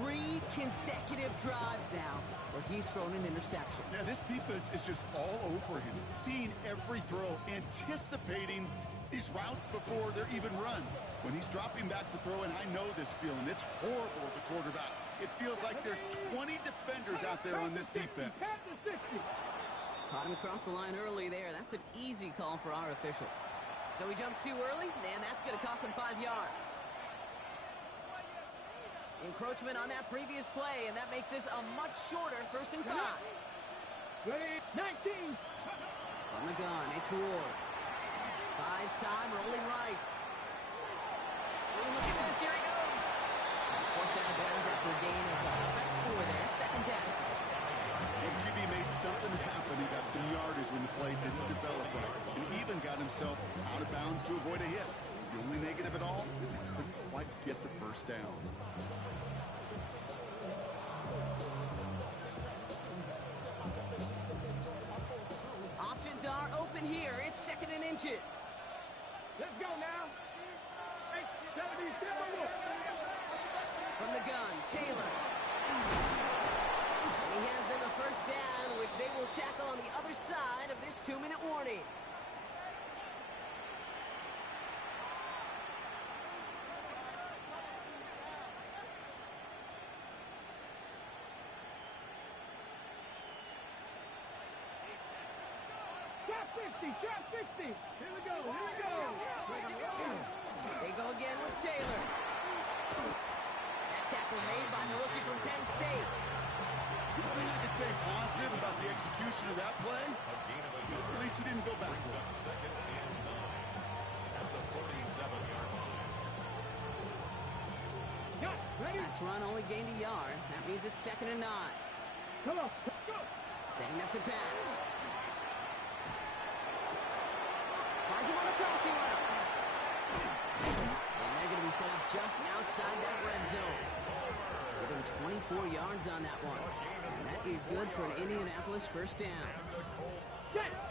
3 consecutive drives now where he's thrown an interception. Yeah, this defense is just all over him, seeing every throw, anticipating these routes before they're even run. When he's dropping back to throw, and I know this feeling, it's horrible as a quarterback. It feels like there's 20 defenders out there on this defense. Caught him across the line early there. That's an easy call for our officials. So he jumped too early, and that's going to cost him 5 yards. Encroachment on that previous play, and that makes this a much shorter 1st and 5. Ready, 19. From the gun, Eto'o. Buys time, rolling right. Ooh, look at this, here he goes. He's forced out of bounds after a gain of 4 there, 2nd down. And QB made something happen. He got some yardage when the play didn't develop right. And even got himself out of bounds to avoid a hit. The only negative at all is he couldn't quite get the 1st down. Options are open here. It's 2nd and inches. Let's go now. 77. From the gun, Taylor. And he has them a 1st down, which they will tackle on the other side of this 2-minute warning. Trap 60. Here we go. They go again with Taylor. That tackle made by the rookie from Penn State. The only thing I could say positive about the execution of that play is at least he didn't go backwards. 2nd and 9 at the 47-yard line. Last run only gained a yard. That means it's 2nd and 9. Come on. Let's go. Setting up to pass. Finds him on the crossing route. And they're going to be set up just outside that red zone. Give him 24 yards on that one. And that is good for an Indianapolis 1st down.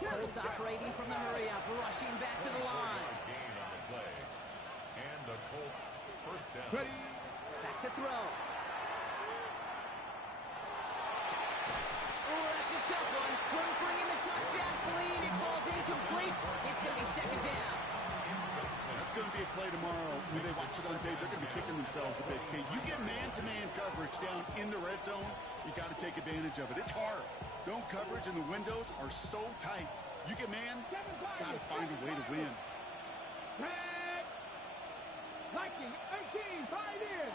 Colts operating from the hurry-up, rushing back to the line. Gain on the play. And the Colts 1st down. Ready. Back to throw. Oh, that's a tough one. Couldn't bring in the touchdown clean. It falls incomplete. It's going to be 2nd down. That's going to be a play tomorrow. When they watch it on tape, they're going to be kicking themselves a bit. Kate, you get man-to-man coverage down in the red zone, you got to take advantage of it. It's hard. Zone coverage and the windows are so tight. You get man, got to find a way to win. Red. Viking 18. 5 in.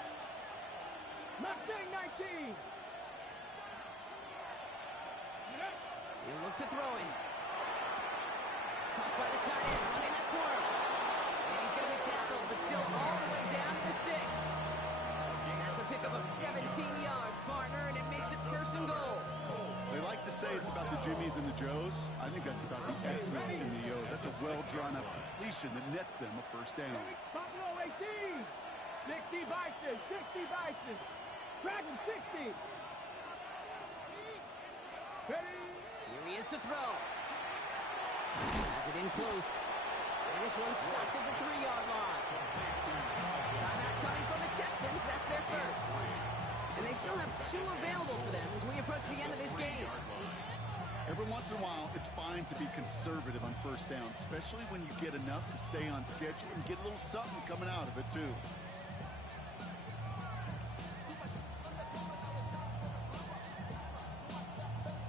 Mustang 19. He'll look to throw it. Caught by the tight end, running that corner. And he's going to be tackled, but still all the way down to the 6. That's a pickup of 17 yards, partner, and it makes it 1st and goal. They like to say it's about the Jimmies and the Joes. I think that's about the X's and the O's. That's a well-drawn-up completion that nets them a 1st down. Buffalo 18. 60 Bison. 60 Bison. Dragon 60. Ready. Here he is to throw. Has it in close. And this one's stopped at the 3-yard line. Timeout coming from the Texans. That's their 1st. And they still have 2 available for them as we approach the end of this game. Every once in a while, it's fine to be conservative on 1st down, especially when you get enough to stay on schedule and get a little something coming out of it, too.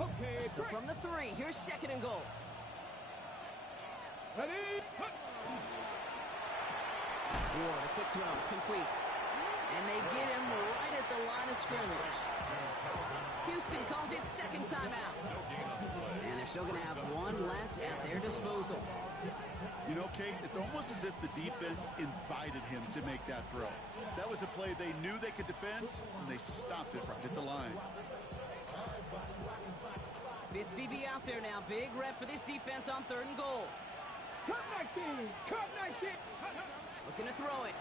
Okay. So from the 3, here's 2nd and goal. Ready. Ward, a quick throw, complete. And they get him right at the line of scrimmage. Houston calls it 2nd timeout. And they're still going to have 1 left at their disposal. You know, Kate, it's almost as if the defense invited him to make that throw. That was a play they knew they could defend, and they stopped it right at the line. 5th DB out there now. Big rep for this defense on 3rd and goal. Cut 19. Cut 19. Looking to throw it.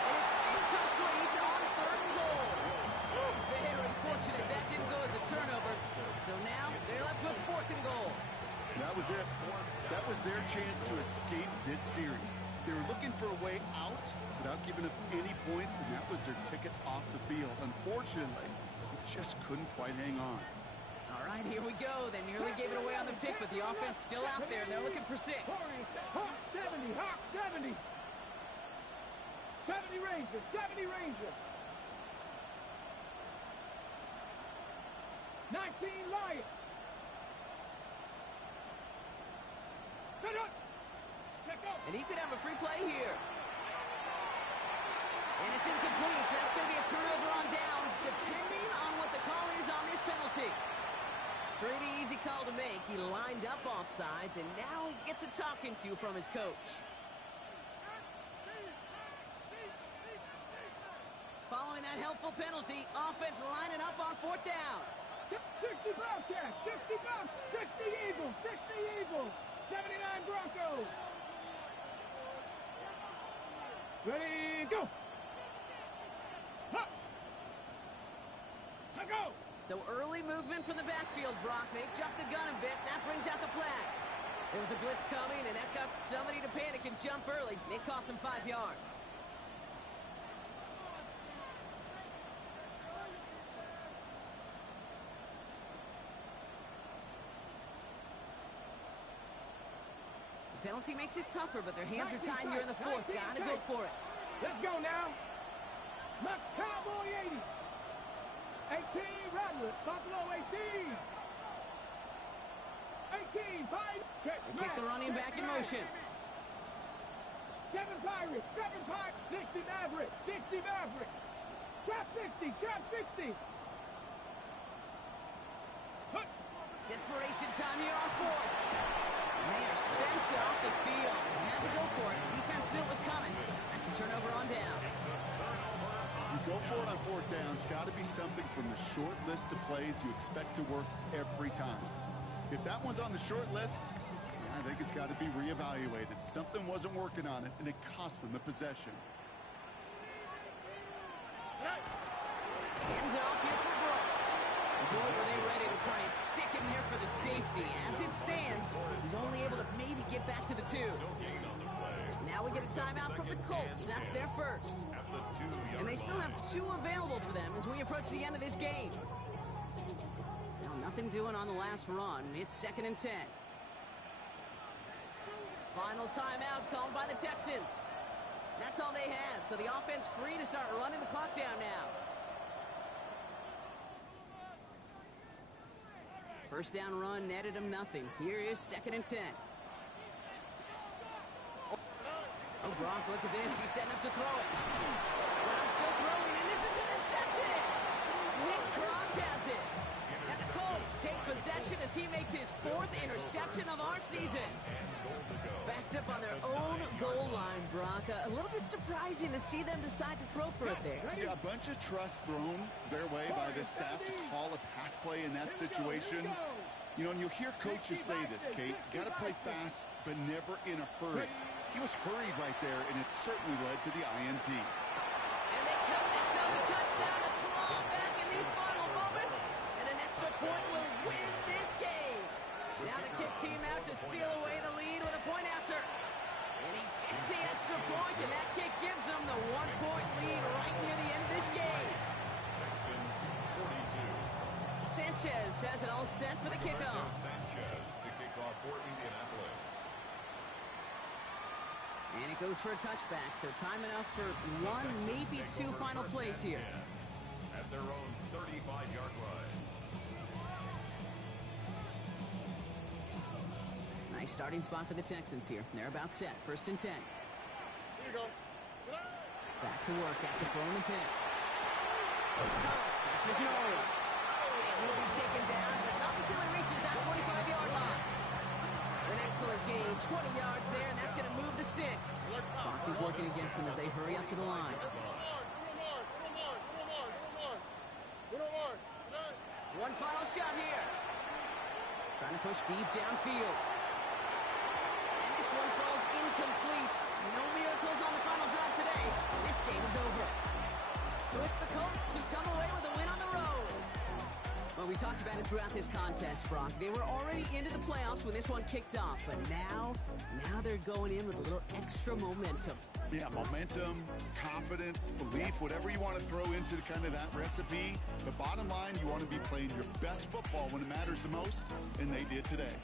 And it's incomplete on 3rd and goal. Very fortunate that didn't go as a turnover. So now they're left with 4th and goal. That was it. That was their chance to escape this series. They were looking for a way out without giving up any points, and that was their ticket off the field. Unfortunately, they just couldn't quite hang on. All right, here we go. They nearly gave it away on the pick, but the offense still out there, and they're looking for 6. Hawk 70. Hawk 70. 70 Rangers. 70 Rangers. 19 Lions. And he could have a free play here. And it's incomplete, so that's going to be a turnover on downs, depending on what the call is on this penalty. Pretty easy call to make. He lined up offsides, and now he gets a talking to from his coach. Following that helpful penalty, offense lining up on 4th down. 60 Bobcats, 60 Bucks, 60 Eagles, 60 Eagles, 79 Broncos. Ready, go. Huh. Go. So early movement from the backfield, Brock. They jumped the gun a bit. That brings out the flag. There was a blitz coming, and that got somebody to panic and jump early. It cost them 5 yards. The penalty makes it tougher, but their hands are tied here in the 4th. Gotta go for it. Let's go now. My Cowboy 80. 18 Rattler. Buffalo 18. 18 Pirates. They kick the running back in motion. 7 Pirates. 7 Pirates. 60 Mavericks. 60 Mavericks. Trap 60. Trap 60. Desperation time here on 4th. And they are sent off the field. They had to go for it. Defense knew it was coming. That's a turnover on downs. You go for it on 4th down. It's got to be something from the short list of plays you expect to work every time. If that one's on the short list, I think it's got to be reevaluated. Something wasn't working on it, and it cost them the possession. Hands off here for Brooks. Boy, were they ready to try and stick him there for the safety. As it stands, he's only able to maybe get back to the 2. Now we get a timeout from the Colts. That's their 1st. And they still have 2 available for them as we approach the end of this game. Now, nothing doing on the last run. It's 2nd and 10. Final timeout called by the Texans. That's all they had, so the offense free to start running the clock down now. 1st down run netted him nothing. Here is 2nd and 10. Oh, Brock, look at this. He's setting up to throw it. Brown still throwing, and this is intercepted. Nick Cross has it. And the Colts take possession as he makes his 4th interception of our season. Backed up on their own goal line, Brock. A little bit surprising to see them decide to throw for it there. Yeah, a bunch of trust thrown their way by this staff to call a pass play in that situation. You know, and you'll hear coaches say this, Kate, got to play fast, but never in a hurry. He was hurried right there, and it certainly led to the INT. And they connect on the touchdown to claw back in these final moments, and an extra point will win this game. Now the kick team out to steal away the lead with a point after. And he gets the extra point, and that kick gives them the 1-point lead right near the end of this game. Texans 42. Sanchez has it all set for the kickoff. Sanchez to kick off for Indianapolis. And it goes for a touchback, so time enough for one, maybe two final plays here. At their own 35-yard line. Nice starting spot for the Texans here. They're about set. 1st and 10. Here you go. Back to work after throwing the pick. This is Norwood. And he'll be taken down, but not until he reaches that 45-yard line. An excellent gain. 20 yards there, and that's going to move the sticks. Clock is working against them as they hurry up to the line. One final shot here. Trying to push deep downfield. And this one falls incomplete. No miracles on the final drive today. This game is over. So it's the Colts who come away with a win on the road. Well, we talked about it throughout this contest, Brock. They were already into the playoffs when this one kicked off, but now they're going in with a little extra momentum. Yeah, momentum, confidence, belief, whatever you want to throw into kind of that recipe. The bottom line, you want to be playing your best football when it matters the most, and they did today.